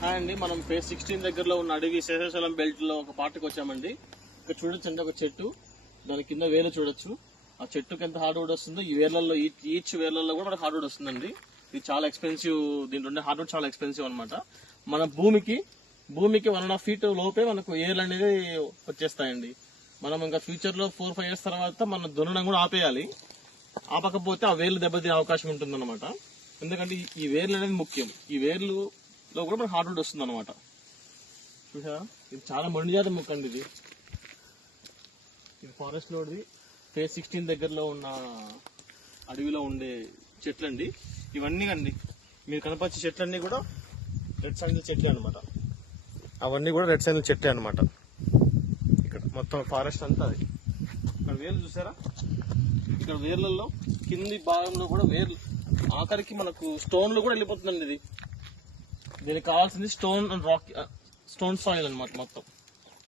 Hi అండి, మనం phase 16 దగ్గరలో ఉన్న అడవి శేషాచలం బెల్ట్ లో ఒక పార్ట్కి వచ్చామండి. ఇక్కడ చూడొచ్చండి ఒక చెట్టు, దాని కింద వేలు చూడొచ్చు. ఆ చెట్టుకి ఎంత హార్డ్వుడ్ వస్తుందో ఈ వేర్లలో ఈచ్ వేర్లలో కూడా మనకు హార్డ్వుడ్ వస్తుందండి. ఇది చాలా ఎక్స్పెన్సివ్, దీంట్లో ఉండే హార్డ్వుడ్ చాలా ఎక్స్పెన్సివ్ అనమాట. మన భూమికి 1.5 feet లోపే మనకు ఏర్లు అనేది వచ్చేస్తాయండి. మనం ఇంకా ఫ్యూచర్ లో 4-5 years తర్వాత మనం దున్నడం కూడా ఆపేయాలి. ఆపకపోతే ఆ వేర్లు దెబ్బతినే అవకాశం ఉంటుందన్నమాట. ఎందుకంటే ఈ వేర్లు అనేది ముఖ్యం. ఈ వేర్లు లో కూడా మనకు హార్డ్వుడ్ వస్తుంది అనమాట. చూసారా, ఇది చాలా మొండిజాతి మొక్క అండి. ఇది ఫారెస్ట్ లోది ఫేజ్ 16 దగ్గరలో ఉన్న అడవిలో ఉండే చెట్లు అండి. ఇవన్నీ అండి మీరు కనపరిచే చెట్లన్నీ కూడా రెడ్ శాండిల్ చెట్లే అనమాట. అవన్నీ కూడా రెడ్ శాండిల్ చెట్లే అనమాట. ఇక్కడ మొత్తం ఫారెస్ట్ అంతా అది. ఇక్కడ వేర్లు చూసారా, ఇక్కడ వేర్లలో కింది భాగంలో కూడా వేర్లు ఆఖరికి మనకు స్టోన్లు కూడా వెళ్ళిపోతుందండి. ఇది దీనికి కావాల్సింది stone and rock, stone soil అనమాట మొత్తం.